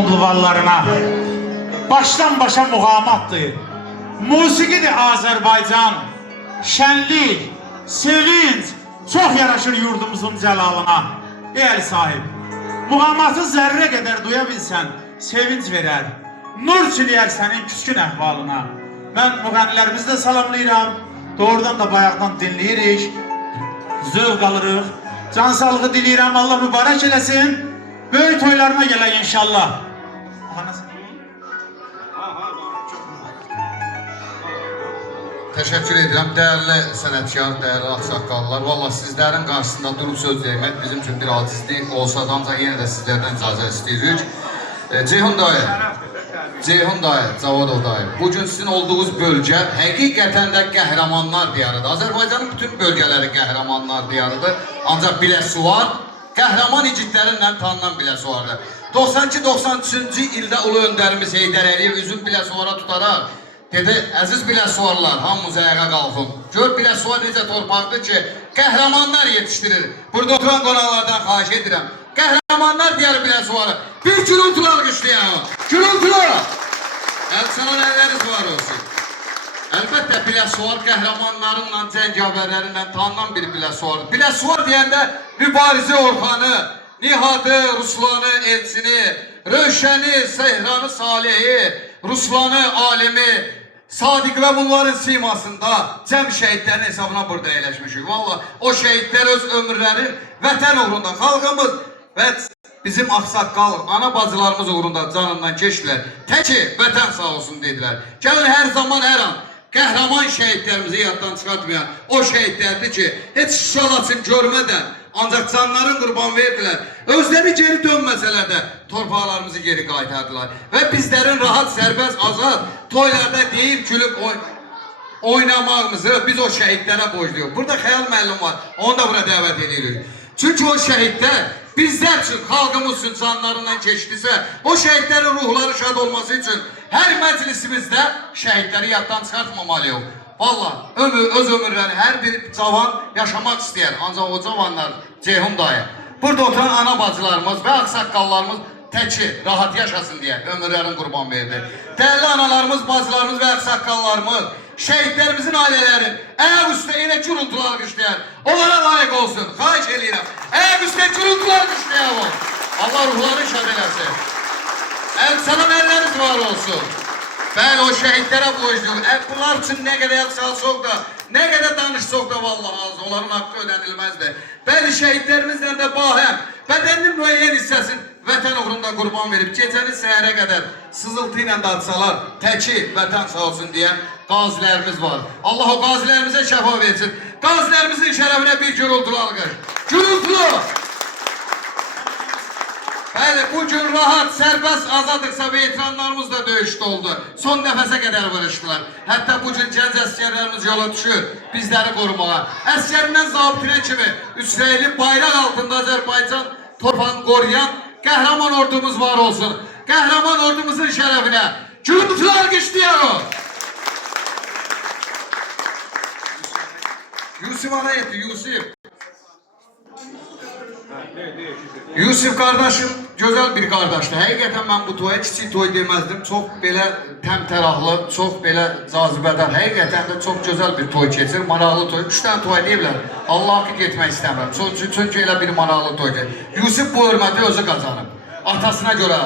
Bulvarlarına baştan başa muğamattır. Musiqidir Azərbaycan. Şənlik, sevinç çox yaraşır yurdumuzun cəlalına. Ey əli sahib, muğamatı zərrə qədər duya bilsən, sevinç verər, nur çiləyər sənin küskün əhvalına. Mən müğənnilərimizi də salamlayıram. Doğrudan da bayaqdan dinləyirik, zövq alırıq. Can sağlığı diləyirəm, Allah mübarək eləsin. Böyük toylarına gələk inşallah. Teşekkür ederim değerli sənətkar, değerli ağsaqqallar. Vallahi sizlerin karşısında durup söz vermek bizim için bir acizlik olsa da ancaq yenə də sizlerden icazə istəyirik. Ceyhun dayı, Cavadov dayı. Bugün sizin olduğunuz bölge həqiqətən də qəhrəmanlar diyarıdır. Azərbaycanın bütün bölgeleri qəhrəmanlar diyarıdır. Ancaq biləsi var, qəhrəman igidlərinlə tanınan biləsi vardır. 92-93-cü ildə ulu öndərimiz Heydər Əliyev üzüm biləsuara tutaraq dedi, əziz biləsuarlar, hamımız ayağa qalxın. Gör biləsuar necə torpaqdır ki, qəhrəmanlar yetişdirir. Burada oturan qonaqlardan xahiş edirəm. Qəhrəmanlar diyarı biləsuarı. Bir gürültülü alqışlayalım. Gürültülü! Əlçalan əlləriniz var olsun. Əlbəttə biləsuar qəhrəmanlarınla, cəngavərlərinlə tanınan bir biləsuardır. Biləsuar deyəndə Mübarizə Orxanı, Nihadı, Ruslanı, Elçini, Rövşəni, Sehranı, Salihi, Ruslanı, Alimi, Sadiq və bunların simasında cəm şəhidlərin hesabına burada əyləşmişik. Valla o şəhidlər öz ömürlərin vətən uğrunda, xalqımız və bizim ağsaqqal, ana bacılarımız uğrunda canından keçdilər. Təki vətən sağ olsun dedilər. Gəlin hər zaman, hər an qəhrəman şəhidlərimizi yaddan çıxartmayan o şəhidlərdir ki, heç şalaçın görmədən ancaq canların qurban verdilər. Özləri geri dönməsələr də torpaqlarımızı geri qaytardılar. Və bizlərin rahat, sərbəst, azad toylarda deyib, gülüb oynamağımızı biz o şəhidlərə borcluyuq. Burada xəyal müəllim var, onu da bura dəvət edirik. Çünki o şəhidlər bizlər üçün, xalqımız üçün canlarından keçdisə, o şəhidlərin ruhları şad olması üçün hər məclisimizdə şəhidləri yaddan çıxartmamalıyıq. Valla öz ömürlərini hər bir cavan yaşamaq istəyər. Ancaq o cavanlar, Ceyhun dayı, burada oturan ana bacılarımız və ağsaqqallarımız təki rahat yaşasın deyə ömürlərini qurban verdi. Dəyərli analarımız, bacılarımız və ağsaqqallarımız, şəhidlərimizin ailələri ayaq üstə elə gürültülü alqışlayar. Onlara layiq olsun. Xahiş eləyirəm. Ayaq üstə gürültülü alqışlayalım. Allah ruhları şad eləsin. Əlçalan əlləriniz var olsun. Bəli, o şəhidlərə borcluyuq. Bunlar üçün nə qədər el salsaq da, nə qədər danışsaq da vallahi az, onların haqqı ödənilməzdir. Bəli, şəhidlərimizlə də bahəm, bədəninin müəyyən hissəsini vətən uğrunda qurban verib, gecəni səhərə qədər sızıltı ilə dartsalar, təki vətən sağ olsun deyən qazilərimiz var. Allah o qazilərimizə şəfa versin. Qazilərimizin şərəfinə bir gürültülü alqış. Gürültülü! Bəli, bugün rahat, sərbəst, azadlıqsa veteranlarımız da döyüşdə oldu. Son nəfəsə qədər vuruşdular. Hətta bugün gənc əskərlərimiz yola düşür bizləri qorumağa. Əskərindən zabitinə kimi Üsreyli bayraq altında Azərbaycan torpağını qoruyan qəhrəman ordumuz var olsun. Qəhrəman ordumuzun şərəfinə gürültülü alqışlayalım. Yusuf ana yetti, Yusuf. Yusuf kardeşim güzel bir kardeşdi. Həqiqətən mən bu toya kiçik toy deməzdim. Çox belə təmtəraqlı, çox belə cazibədar. Həqiqətən də çox gözəl bir toy keçir. Maraqlı toy. 3 dənə toy deyiblər. Allah haqqı getmək istəmirəm. Çünki elə bir maraqlı toy keçir. Yusuf bu hörməti özü qazanıb. Atasına görə.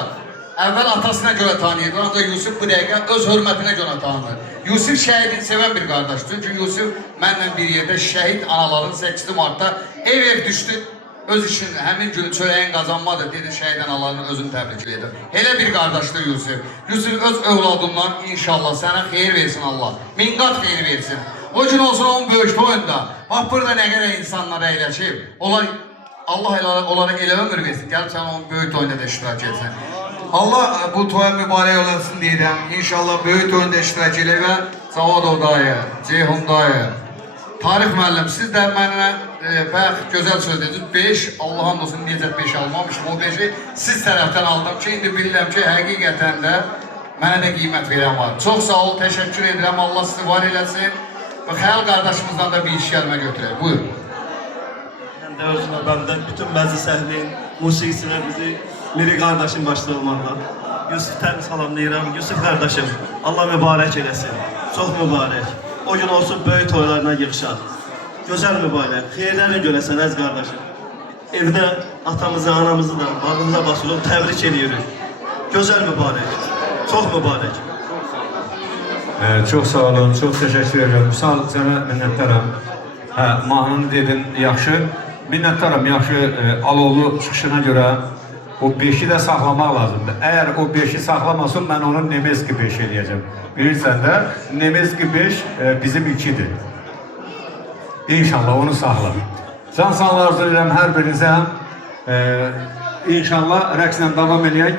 Əvvəl atasına görə tanıyırdı. Ancaq Yusuf bu dəqiqə öz hörmətinə görə tanınır. Yusuf şəhidini sevən bir qardaş. Çünki Yusuf mənlə bir yerdə şəhid anaların 8 Martda ev düşdü. Öz işini, həmin günü çörəyin qazanmadır, dedi şəhid analarını özünü təbrik edir. Elə bir qardaşdır Yusuf. Yusuf öz övladından inşallah sənə xeyir versin Allah. Min qat xeyir versin. O gün olsun onun böyük toyunda. Bax burada nə qədər insanlara əyləşib. Allah onlara elə ömür versin. Gəlib sən onun böyük toyunda da iştirak etsin. Allah bu toya mübarək olasın deyirəm. İnşallah böyük toyunda iştirak elə və Cavadov dayı, Ceyhun dayı, Tarix müəllim, siz də mənə bayaq gözəl söz dediniz. 5, Allah'ın olsun necə 5 almamışım. O 5'i siz tərəfdən aldım ki, indi bilirəm ki, həqiqətən də mənə də qiymət verən var. Çox sağ ol, təşəkkür edirəm. Allah sizi var eləsin. Və Xəyal qardaşımızdan da bir iş gəlmə götürək. Buyur. Mən də özümə bəndən bütün məclis əhlinin, musiqiçilərimizi Miri qardaşım başda olmaqla Yusuf'tan salamlayıram. Yusuf kardeşim, Allah mübarek eləsin. Çok mübarek. O gün olsun böyük toylarına yığışar. Gözəl mübarek. Xeyirlərini görəsən əz qardaşım. Evdə atamızı, anamızı da bağrımıza basılıb təbrik ediyoruz. Gözəl mübarek. Çok mübarek. Çox sağ olun, çox təşəkkür edirəm. Sağ ol, sənə minnətdaram. Mahnını dedin, yaxşı. Minnətdaram, yaxşı. Alovlu çıxışına görə o 5-i də saxlamaq lazımdır. Əgər o 5-i saxlamasın, mən onu Nemeski 5 eləyəcəm. Bilirsən də, Nemeski 5 bizim 2-dir. İnşallah onu saxla. Can sağlar arzu edirəm hər birinizə. İnşallah rəqslə davam edək.